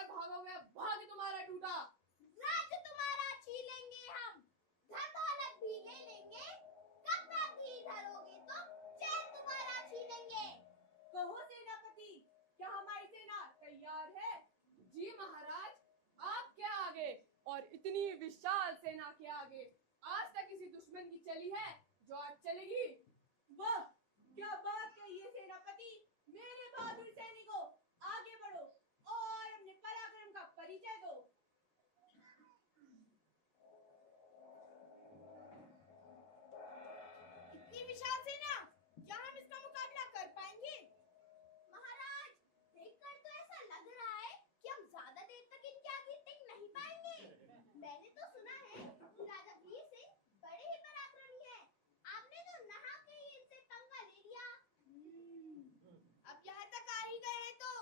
अगर भागोगे भाग्य तुम्हारा टूटा। राज्य तुम्हारा छीनेंगे हम, धन दौलत भी ले लेंगे, कब तक ही धरोगे तुम, चैन तुम्हारा छीनेंगे। कहो सेनापति, क्या हमारी सेना तैयार है? जी महाराज, आपके आगे और इतनी विशाल सेना के आगे आज तक किसी दुश्मन की चली है जो आज चलेगी। वाह, क्या बात कही है सेनापति। मेरे बहादुर सैनिकों, आगे बढ़ो और अपने पराक्रम का परिचय दो। इतनी विशाल सेना, क्या हम इसका मुकाबला कर पाएंगे? महाराज, देखकर तो ऐसा लग रहा है कि हम ज्यादा देर तक इनके आगे टिक नहीं पाएंगे। मैंने तो सुना है कि राजा वीर सिंह बड़े ही पराक्रमी हैं। आपने तो नहा के ही इनसे पंगा ले लिया। अब यहाँ तक आ ही गए हैं तो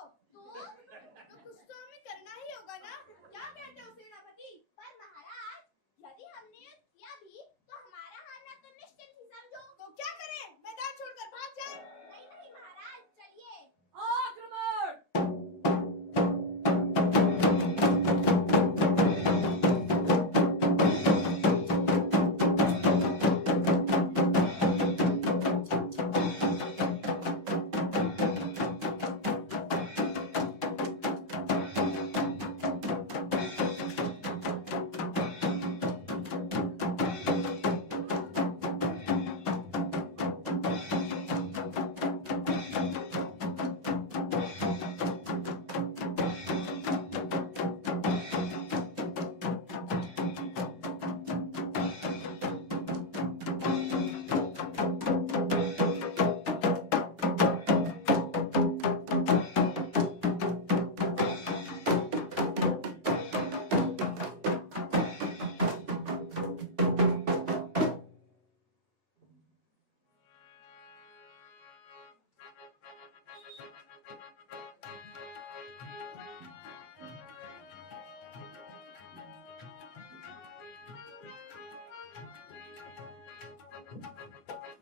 कुछ तो हमें करना ही होगा ना? क्या कहते हो सेनापति? पर महाराज, यदि हमने युद्ध किया भी तो हमारा हारना तो निश्चित ही समझो। तो क्या करें? मैदान छोड़कर भाग जाएं? नहीं नहीं महाराज, चलिए। आक्रमण!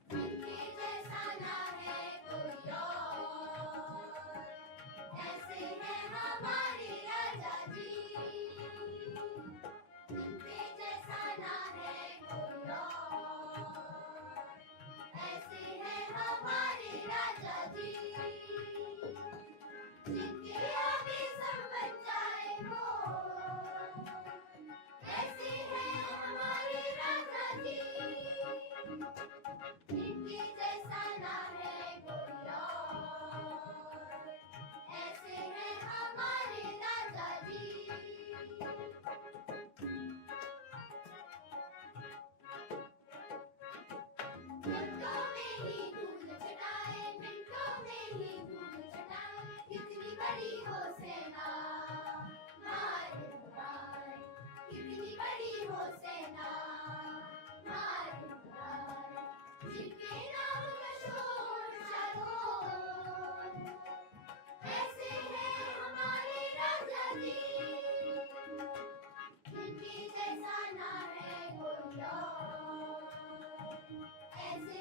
इनके जैसा ना है कोई और, ऐसे हैं हमारे राजा जी। इनके जैसा ना है कोई और, ऐसे हैं हमारे राजा जी। जिनके आगे सब बन जाए वो, ऐसे हैं हमारे राजा जी। इनके जैसा ना है कोई और, ऐसे हैं हमारे राजा जी। मिनटों में ही धूल चटाए, मिनटों में ही धूल चटाए, कितनी बड़ी हो सेना मारे मुरार, कितनी बड़ी हो सेना मारे मुरार। जिनके नाम का शोर चारों ओर, ऐसे हैं हमारे राजा जी। इनके जैसा ना है कोई और, ऐसे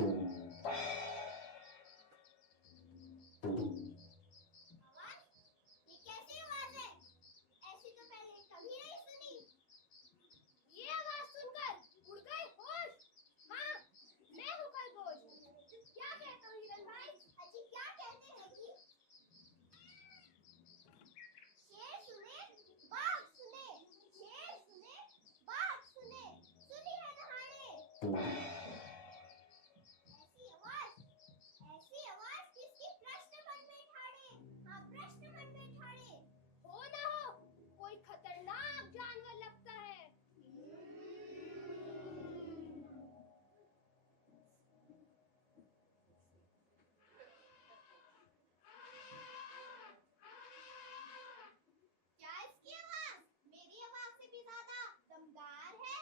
आवाज? ये कैसी आवाज है? ऐसी तो पहले कभी नहीं सुनी। ये आवाज सुनकर उड़ गए होश? हाँ, मैं हूँ खरगोश। क्या कहते हो हिरन भाई? अजी क्या कहते हैं कि शेर सुने, बाघ सुने, शेर सुने, बाघ सुने, सुनी है दहाड़े। ऐसी आवाज किसकी प्रश्न मन में ठाड़े? हाँ, प्रश्न मन में ठाड़े। हो ना हो, कोई खतरनाक जानवर लगता है। क्या इसकी आवाज मेरी आवाज से भी ज्यादा दमदार है?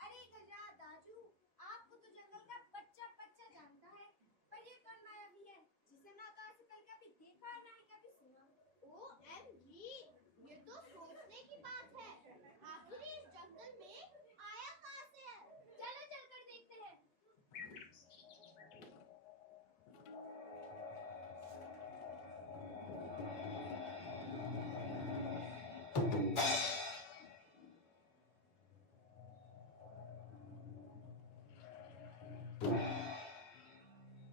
अरे गजा दाजू, आपको तो जंगल का बच्चा बच्चा जानता है, पर ये कौन मायावी है जिसे ना तो आज तक कभी देखा ना ही कभी सुना? OMG, ये तो सोचने की बात है। आखिर इस जंगल में आया कहाँ से है? चलो चलकर देखते हैं।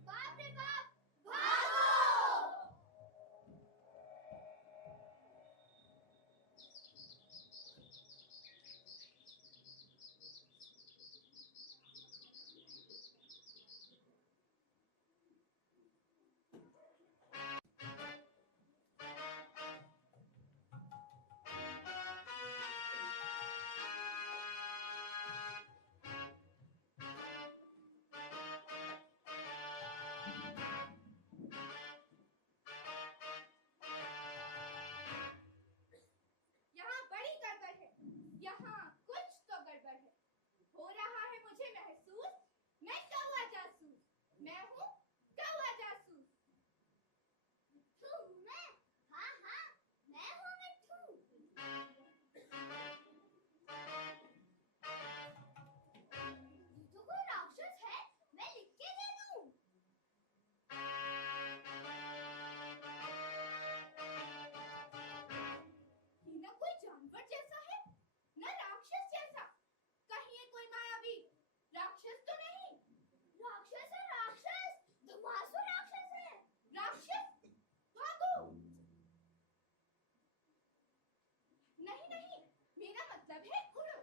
बाप रे बाप, भागो! यहाँ बड़ी गड़बड़ है। यहाँ कुछ तो गड़बड़ है। हो रहा है मुझे महसूस, मैं कौवा जासूस। मैं हूँ कौवा जासूस। मिट्ठू हूँ मैं। हाँ हाँ, मैं हूँ मिट्ठू। ये तो कोई राक्षस है, मैं लिख के दे दूँ। ये ना कोई जानवर जैसा है, ना राक्षस जैसा। कहीं ये कोई मायावी राक्षस तो नहीं? राक्षस है राक्षस, धमासु राक्षस है। राक्षस, भागो! नहीं नहीं, मेरा मतलब है उड़ो,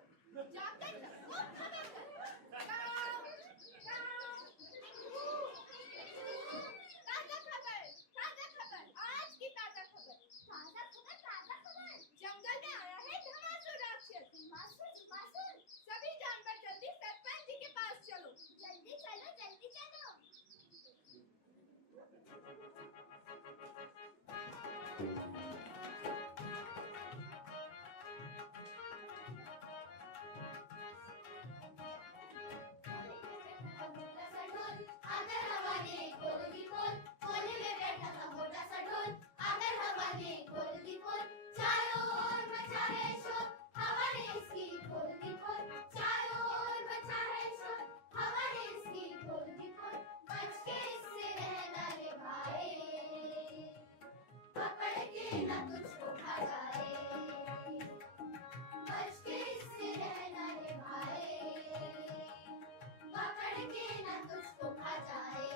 जाकर सबको खबर करो। गाओ, गाओ, मिट्ठू, मिट्ठू, ताजा खबर, आज की ताजा खबर। ताजा खबर, ताजा खबर। जंगल में आया है धमासु राक्षस। धमासु, धमासु। सभी जानवर जल्दी सरपंच जी के पास चलो। जल्दी चलो, जल्दी चलो। आकर हवा ने खोल दी पोल, कोने में बैठा था मोटा सा ढोल। आकर हवा ने खोल दी पोल, चारों ओर मचा है शोर। हवा ने इसकी खोल दी पोल, चारों ओर मचा है शोर। हवा ने इसकी खोल दी पोल, बच के इससे रहना रे भाई, पकड़ के ना तुझको खा जाए। बच के इससे रहना रे भाई, पकड़ के ना तुझको खा जाए।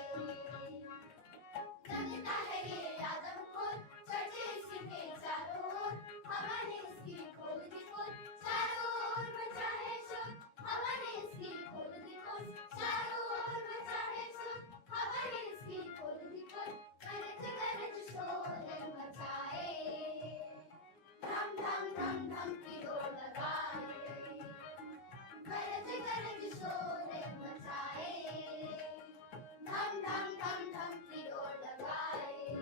लगता है ये आदमखोर, चढ़े इसी के चारों ओर। हवा ने इसकी खोल दी पोल, चारों ओर मचा है शोर। हवा ने इसकी खोल दी पोल, चारों ओर मचा है शोर। हवा ने इसकी खोल दी पोल, गरज गरज शोर मचाए। धम धम धम धम की डोर लगाए, गरज गरज शोर मचाए। धम धम धम धम की डोर लगाए,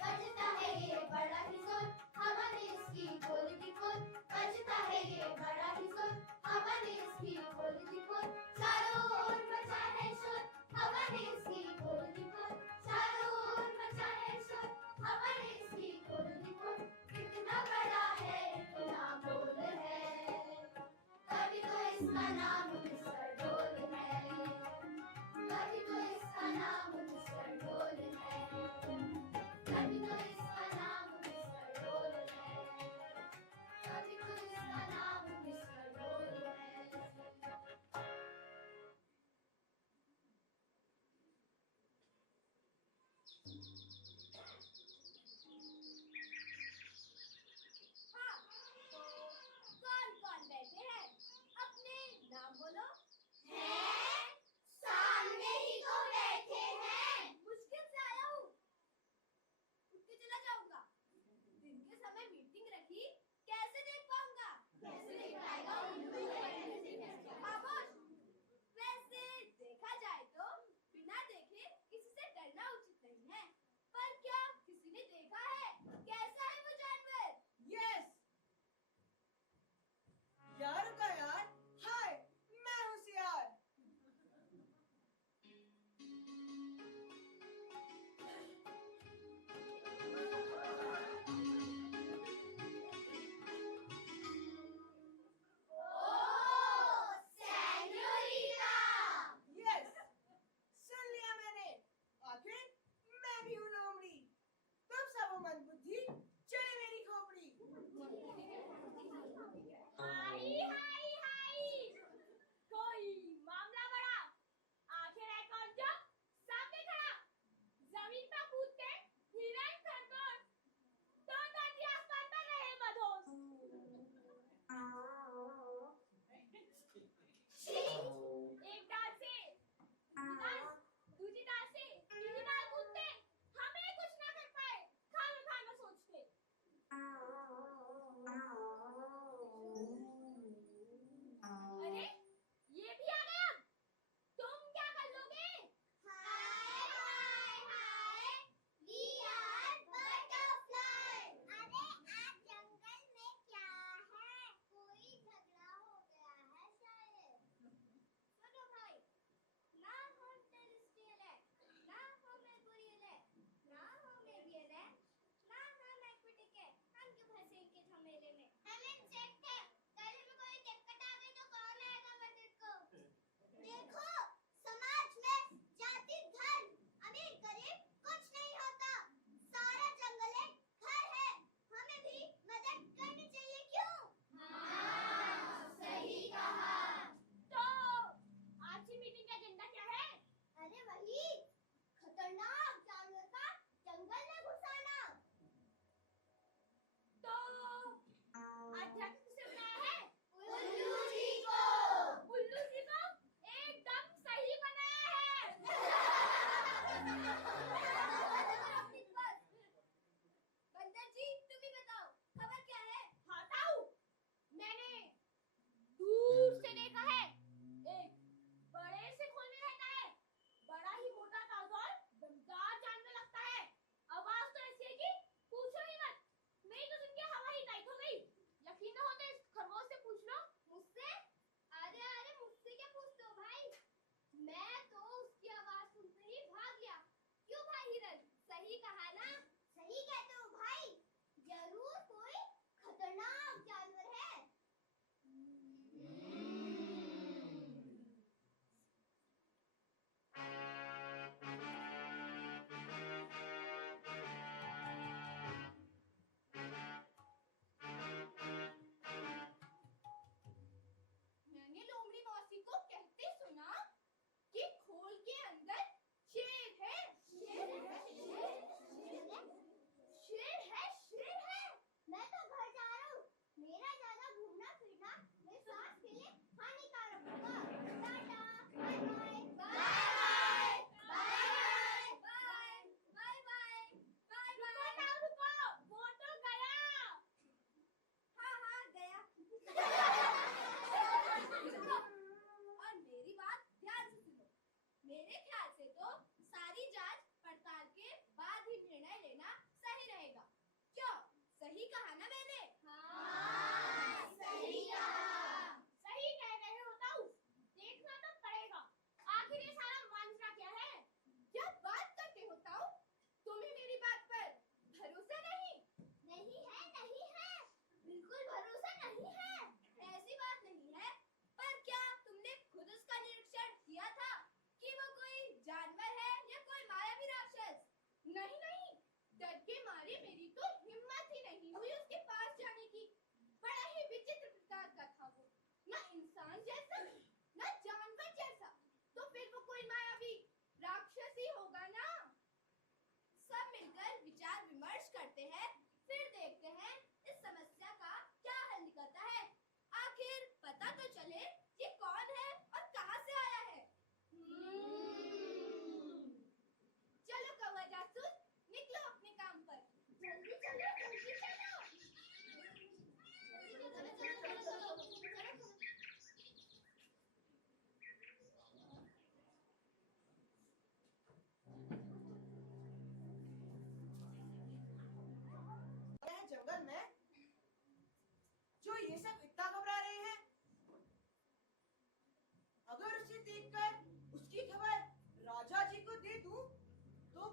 बजता है ये बड़ा ही जोर। हवा ने इसकी खोल दी पोल, बजता है ये बड़ा ही जोर। हवा ने इसकी खोल दी पोल, चारों ओर मचा है शोर। हवा ने इसकी खोल दी पोल, चारों ओर मचा है शोर। हवा ने इसकी खोल दी पोल, इतना बड़ा है, इतना बोल है, तभी तो इसका नाम मिस्टर ढोल है।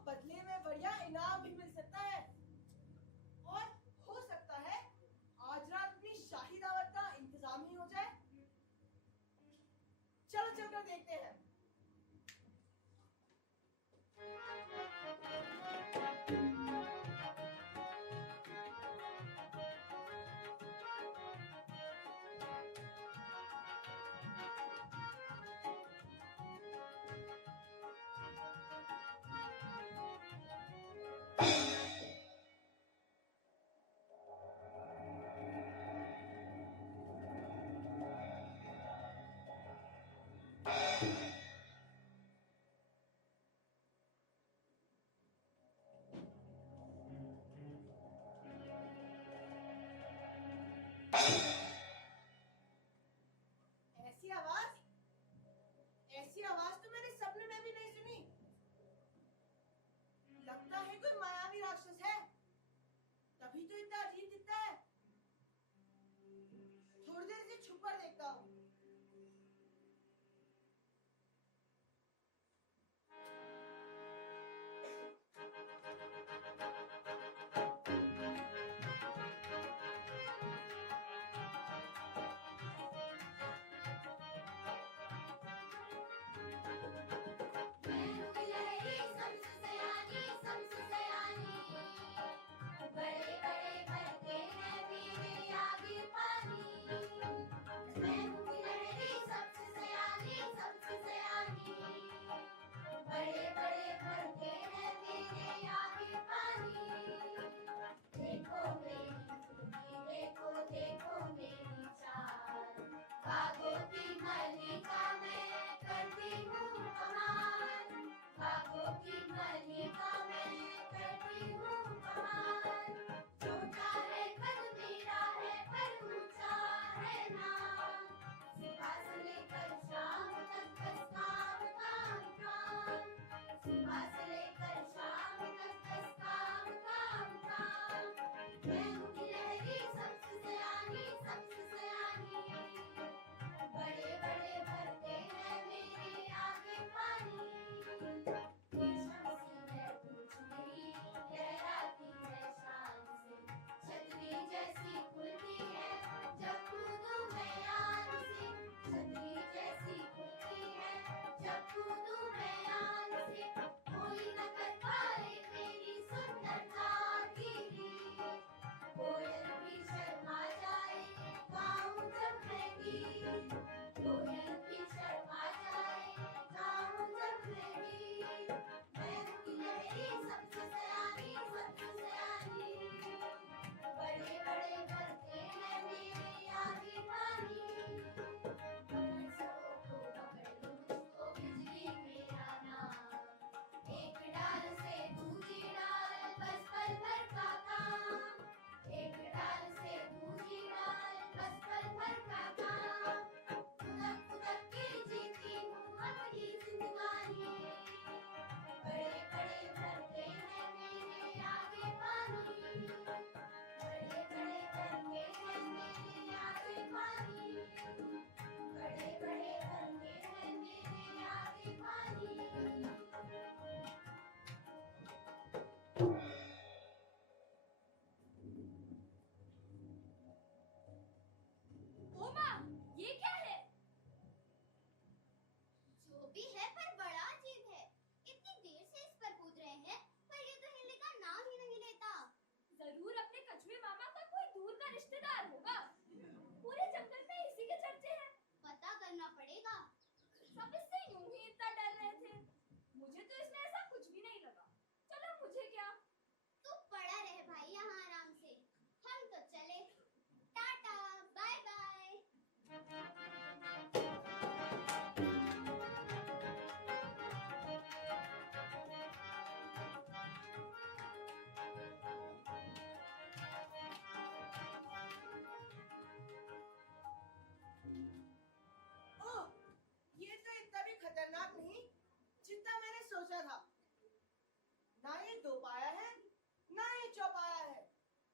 बदले में बढ़िया इनाम भी मिल सकता है। और हो सकता है आज रात अपनी शाही दावत का इंतजाम ही हो जाए। चलो चलकर देखते हैं। ऐसी आवाज तो मैंने सपने में भी नहीं सुनी। लगता है कोई मायावी राक्षस है, तभी तो इतना अजीब दिखता है। थोड़ी देर से छुप कर देखता हूँ। ये क्या है? जो भी है पर बड़ा अजीब है। इतनी देर से इस पर कूद रहे हैं पर ये तो हिलने का नाम ही नहीं लेता। जरूर अपने कछुए मामा का कोई दूर का रिश्तेदार होगा। पूरे जंगल में इसी के चर्चे हैं। पता करना पड़ेगा। सब इससे यूं ही इतना डर रहे थे। मुझे तो इसमें ऐसा कुछ भी नहीं लगा। चलो मुझे क्या। तू पड़ा रहे भाई यहाँ आराम से। हम तो चले। Tata bye bye. ओह, ये तो इतना भी खतरनाक नहीं जितना मैंने सोचा था। ना ये दो पाया है, ना ये चौपाया है।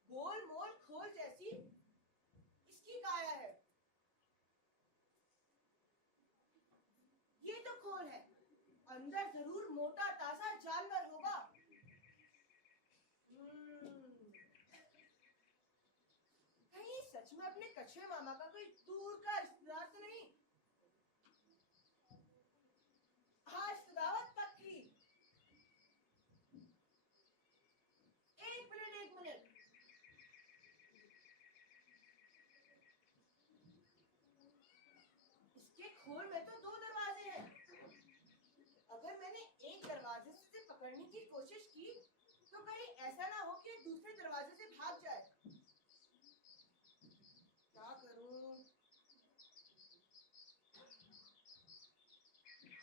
गोल मोल खोल जैसी इसकी काया है। ये तो खोल है, अंदर जरूर मोटा ताजा जानवर होगा। सच में अपने कछुए मामा का कोई दूर का रिश्तेदार तो नहीं? आज तो दावत पक्की। एक मिनट। इसके खोल में तो 2 दरवाजे हैं। अगर मैंने एक दरवाजे से पकड़ने की कोशिश की तो कहीं ऐसा ना हो कि दूसरे दरवाजे से भाग जाए। क्या करूं?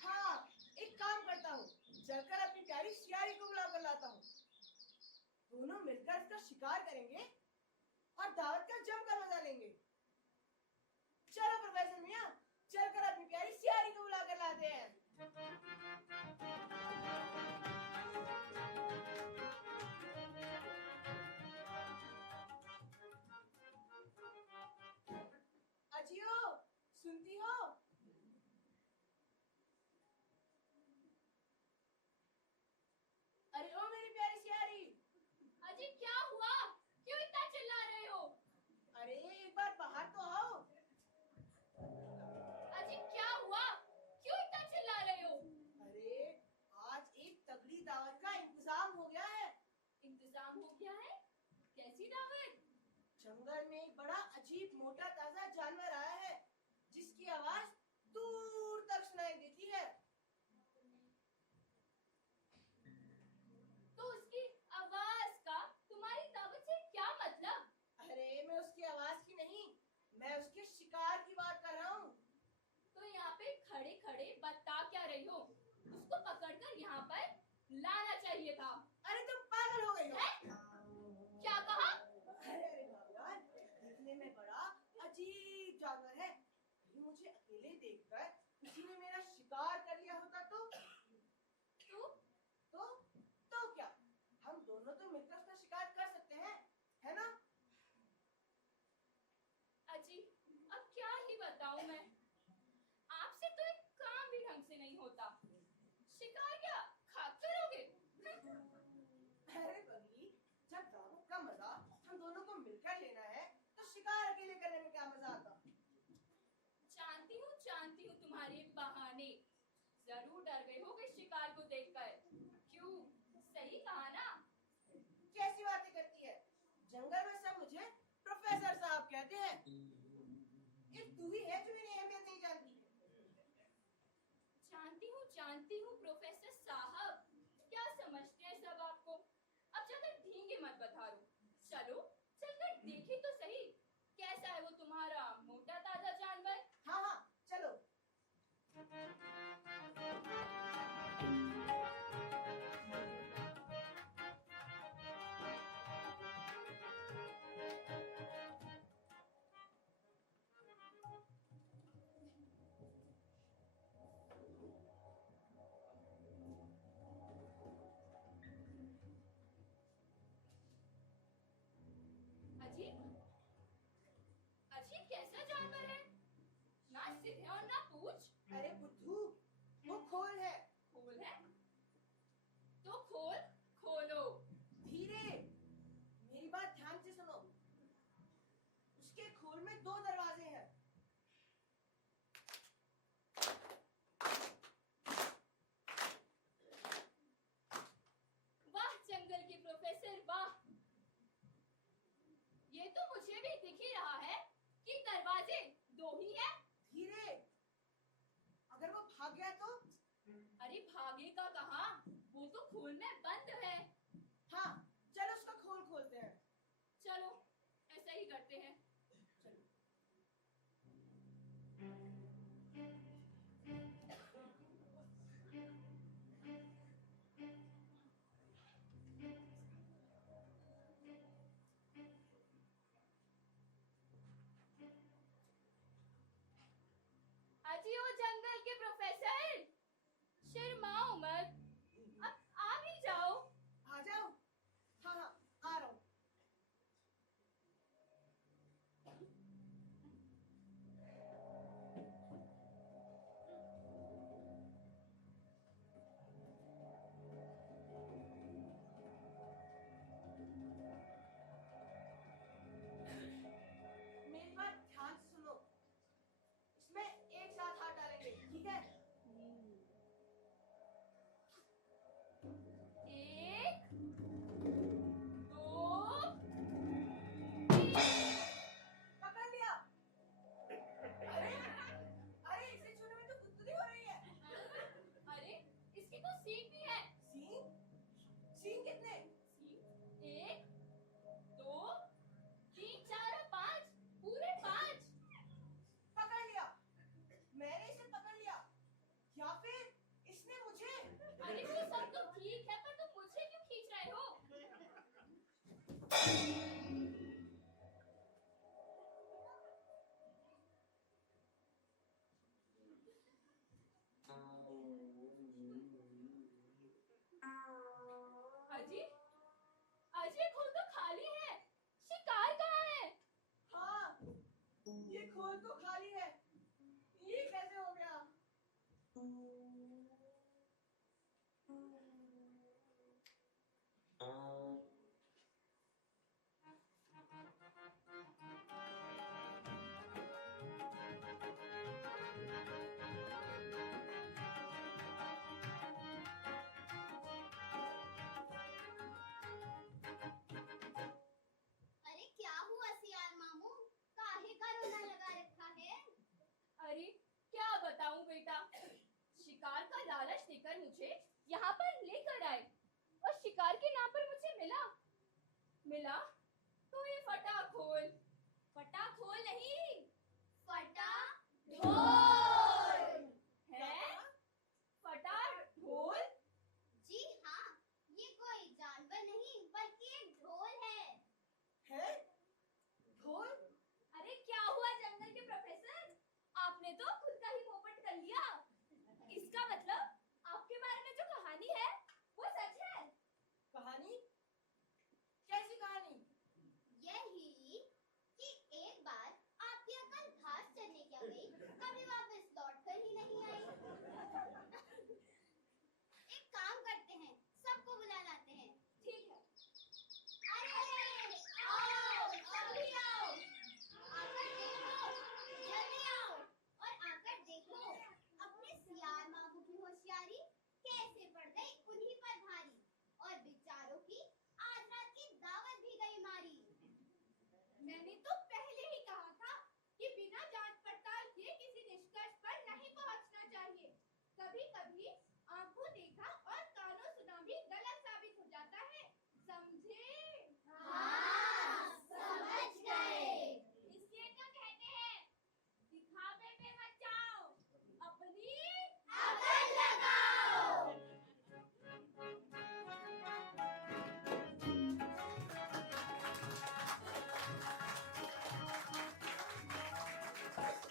हाँ, एक काम करता हूँ, चलकर अपनी प्यारी सियारी को बुला कर लाता हूँ। दोनों मिलकर इसका शिकार करेंगे और दावत का जमकर मजा लेंगे। चलो प्रोफेसर मियां, चलकर अपनी प्यारी सियारी को बुला कर लाते हैं। अजियो, सुनती हो? अरे ओ मेरी प्यारी सियारी। अजी क्या हुआ? क्यों इतना चिल्ला रहे हो? अरे एक बार बाहर तो आओ। अजी क्या हुआ? क्यों इतना चिल्ला रहे हो? अरे आज एक तगड़ी दावत का इंतजाम हो गया है। इंतजाम हो गया है? कैसी दावत? जंगल में एक बड़ा अजीब मोटा ताजा जानवर आया है जिसकी आवाज दूर तक सुनाई देती है। तो उसकी आवाज का तुम्हारी दावत से क्या मतलब? अरे मैं उसकी आवाज की नहीं, मैं उसके शिकार की बात कर रहा हूँ। तो यहाँ पे खड़े खड़े बता क्या रही हो? उसको पकड़कर यहाँ पर लाना चाहिए था। अरे तुम पागल हो गई हो? क्या कहा? अरे भगवान, दिखने में बड़ा अजीब जानवर है। कहीं मुझे अकेले देखकर किसी ने मेरा शिकार कर लिया होता तो? तो तो क्या? हम दोनों तो मिलकर उसका शिकार कर सकते हैं, है ना? अजी अब क्या ही बताऊं मैं। आपसे तो एक काम भी ढंग से नहीं होता। शिकार क्या खाक करोगे? अरे बगली, जब दावत का मजा हम दोनों को मिलकर लेना है तो शिकार अकेले करने में क्या मजा आता? जानती हूँ तुम्हारे बहाने। जरूर डर गई होगी शिकार को देखकर। क्यों? सही कहा ना? कैसी बातें करती है? जंगल में सब मुझे प्रोफेसर साहब कहते हैं। एक तू ही है जो मेरी अहमियत नहीं जानती। जानती हूँ प्रोफेसर साहब। क्या समझते हैं सब आपको? अब ज्यादा ढींगे मत बधारो। चलो चलकर देखी तो सही कैसा है वो तुम्हारा मोटा ताजा जानवर। हाँ हाँ, चलो। अजीब अजीब कैसा जानवर है? ना सिर है और ना पूंछ। अरे बुद्धू, वो खोल है। खोल है तो खोलो। धीरे, मेरी बात ध्यान से सुनो। उसके खोल में 2 दरवाजे हैं। वाह जंगल के प्रोफेसर वाह। ये तो मुझे भी दिख ही रहा है कि दरवाजे 2 ही हैं। धीरे, अगर वो भाग गया तो? अरे भागेगा कहाँ? वो तो खोल में बंद है। हाँ, चलो उसका खोल खोलते हैं। चलो ऐसा ही करते हैं। चलो। अजी ओ जंगल के प्रोफेसर, शर्माओ मत। अब आ भी जाओ। आ जाओ। हाँ हाँ, आ रहा हूँ। अजी, अजी खोल तो खाली है। शिकार कहाँ है? हाँ, ये खोल तो खाली है। ये कैसे हो गया? अरे क्या हुआ सियार मामू, काहे का रोना लगा रखा है? अरे क्या बताऊं बेटा, शिकार का लालच देकर मुझे यहाँ पर लेकर आए और शिकार के नाम पर मुझे मिला तो ये फटा खोल नहीं, फटा ढोल। है फटा ढोल। जी हाँ, ये कोई जानवर नहीं बल्कि एक ढोल है। है? ढोल? अरे क्या हुआ जंगल के प्रोफेसर, आपने तो खुद का ही पोपट कर लिया। इसका मतलब आपके बारे में जो कहानी है वो सच है। कहानी? कैसी कहानी? यही कि एक बार आपकी अकल घास चरने क्या गई, कभी वापस लौट कर ही नहीं आई। एक काम करते हैं, सबको बुला लाते हैं। ठीक है। अरे आओ, अभी आओ, आकर देखो, जल्दी आओ और आकर देखो अपने सियार मामू की होशियारी कैसे पड़ गई उन्हीं पर भारी, और बेचारों की आज रात की दावत भी गई मारी। मैंने तो पहले ही कहा था कि बिना जांच पड़ताल किए किसी निष्कर्ष पर नहीं पहुंचना चाहिए। कभी-कभी आंखों देखा और कानों सुना भी गलत साबित हो जाता है, समझे? हाँ, समझ गए। इसलिए तो कहते हैं, दिखावे में मत जाओ, अपनी अकल लगाओ।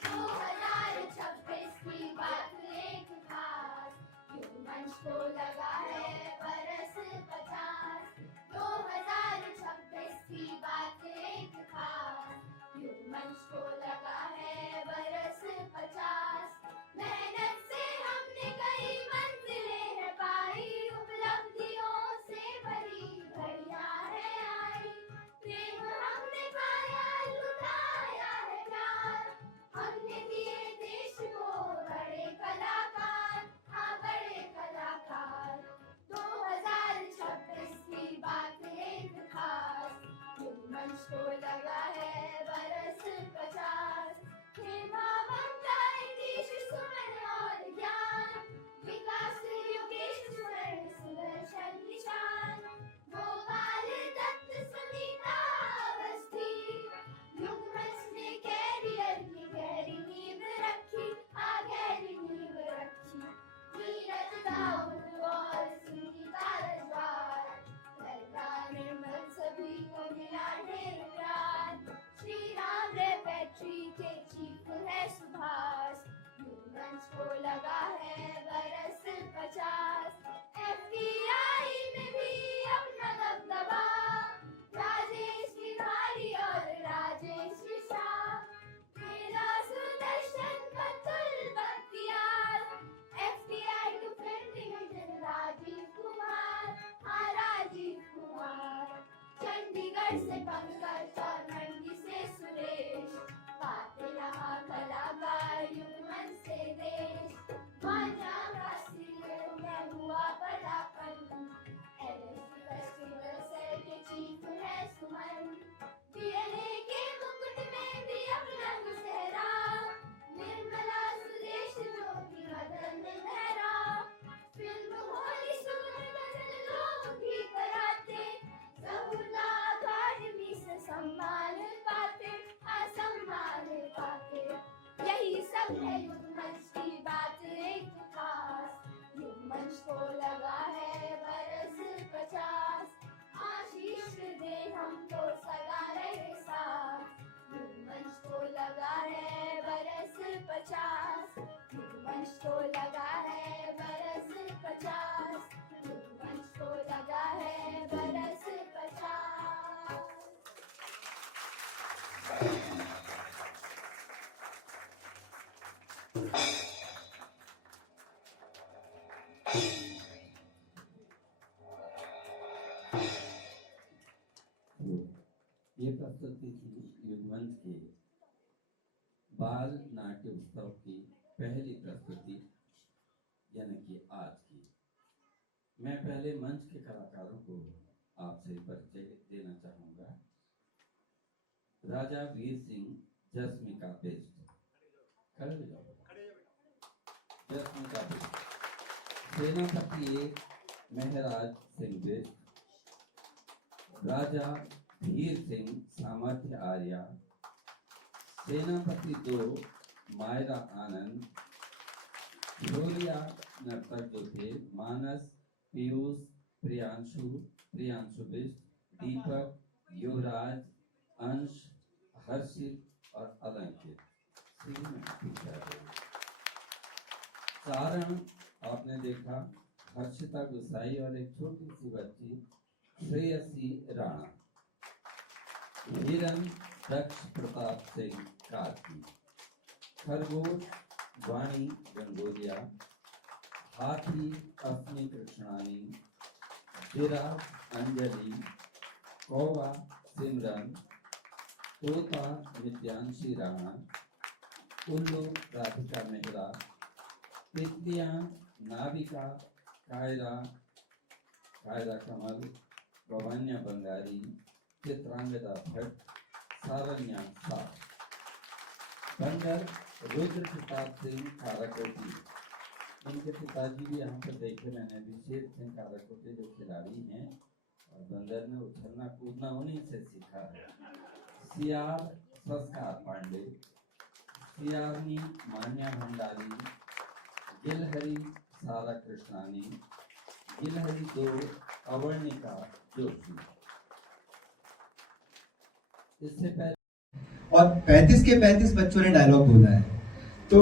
दो 2026 की बात एक खास, यूं मंच को लगा है बरस 50। 2026 की बात एक खास, यूं मंच को लगा है बरस 50। मेहनत से हमने कई मंजिलें है पाई, उपलब्धियों से भरी घड़ियां है आई। प्रेम हमने पाया, लुटाया है प्यार, हमने दिए देश को बड़े कलाकार, हाँ बड़े कलाकार। 2026 की बात एक खास, यूं मंच को लगा है बरस 50। हेमा ममता नीतीश सुमन और ज्ञान, विकास योगेश स्वर्ण सुदर्शन निशान, गोपाल दत्त सुनीता अवस्थी, युग मंच ने कैरियर की गहरी नींव रखी, गहरी नींव रखी। नीरज दाऊद और सुनीता रजवार, लता निर्मल सभी को मिला ढेर प्यार। श्री राम रेपेट्री के चीफ है सुभाष, यूं मंच को लगा है बरस 50। FBI में भी अपना दबदबा, राजेश तिवारी और राजेश शाह, मेरा Sudarshan Batul Bakhtiyar, FBI defence division Rajiv Kumar, हाँ राजीव कुमार। चंडीगढ़ से पंकज और मंडी से सुरेश, पाते यहाँ कलाकार युग मंच से देश। मांझा का सीरियल में हुआ पदार्पण, LSD फेस्टिवल से के चीफ है सुमन। DNA के मुकुट में भी अपना गुसेरा, निर्मला सुरेश ज्योति मदन मेहरा। फिल्म होली सुर गजल लोग भी कराते, सहुला अकादमी ये प्रस्तुति थी युगमंच के बाल नाट्य उत्सव की पहली प्रस्तुति यानी कि आज की। मैं पहले मंच के कलाकारों को आपसे परिचय देना चाहूंगा। राजा वीर सिंह जसमिका बेस्ट, खड़े हो जाओ। जसमिका बेस्ट, सेनापति एक महराज सिंह बेस्ट, राजा धीर सिंह सामर्थ्य आर्या, सेनापति 2 मायरा आनंद, ढोलिया नर्तक जो थे मानस, पीयूष, प्रियांशु बिष्ट, दीपक, युवराज, अंश, हर्षित और अलंकित। सारण आपने देखा, हर्षिता गुसाई और एक छोटी सी बच्ची श्रेयसी राणा। हिरन दक्ष प्रताप सिंह कार्की, खरगोश वाणी गंगोलिया, हाथी अस्मी कृष्णानी, जिराफ अंजलि, कौवा सिमरन, तोता विद्यांशी राणा, उल्लू राधिका मेहरा, तितलियां नाविका कायरा कमल, गवान्या बंगारी, चित्रांगदा भट्ट, सारण्या सा, बंदर रुद्र प्रताप सिंह काराकोटी। इनके पिताजी भी यहाँ पर देखे मैंने, अभिषेक सिंह काराकोटी जो खिलाड़ी हैं, और बंदर ने उछलना कूदना उन्हीं से सीखा है। सियार संस्कार पांडे, सियारनी मान्या भंडारी, गिलहरी सारा कृष्णानी, गिलहरी 2 अवर्णिका जोशी। इससे पहले और 35 के 35 बच्चों ने डायलॉग बोला है, तो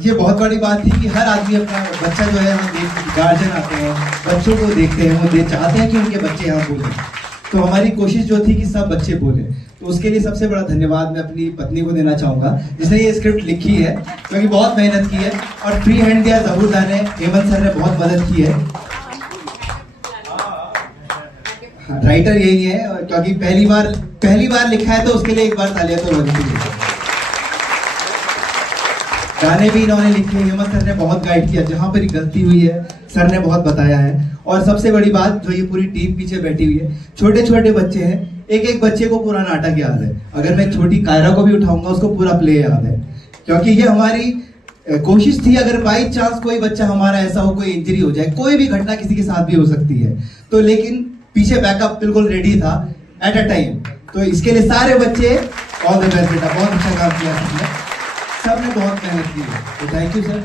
ये बहुत बड़ी बात थी कि हर आदमी अपना बच्चा जो है, हम गार्जियन आते हैं, बच्चों को देखते हैं, वो चाहते हैं कि उनके बच्चे यहाँ बोले। तो हमारी कोशिश जो थी कि सब बच्चे बोले, तो उसके लिए सबसे बड़ा धन्यवाद मैं अपनी पत्नी को देना चाहूंगा, जिसने ये स्क्रिप्ट लिखी है, क्योंकि बहुत मेहनत की है। और फ्री हैंड दिया जबूरदार ने, हेमंत सर ने बहुत मदद की है। राइटर यही है, क्योंकि पहली बार लिखा है, तो उसके लिए एक बार तालियां तो बनती है। गाने भी इन्होंने लिखे, हेमंत सर ने बहुत गाइड किया, जहां पर गलती हुई है सर ने बहुत बताया है। और सबसे बड़ी बात, जो ये पूरी टीम पीछे बैठी हुई है, छोटे छोटे बच्चे हैं, एक बच्चे को पूरा नाटक याद है। अगर मैं छोटी कायरा को भी उठाऊंगा, उसको पूरा प्ले याद है, क्योंकि ये हमारी कोशिश थी। अगर बाई चांस कोई बच्चा हमारा ऐसा हो, कोई इंजरी हो जाए, कोई भी घटना किसी के साथ भी हो सकती है, तो लेकिन पीछे बैकअप बिल्कुल रेडी था एट अ टाइम। तो इसके लिए सारे बच्चे ऑल द बेस्ट बेटा, बहुत अच्छा काम किया सबने बहुत मेहनत की है। तो थैंक यू सर।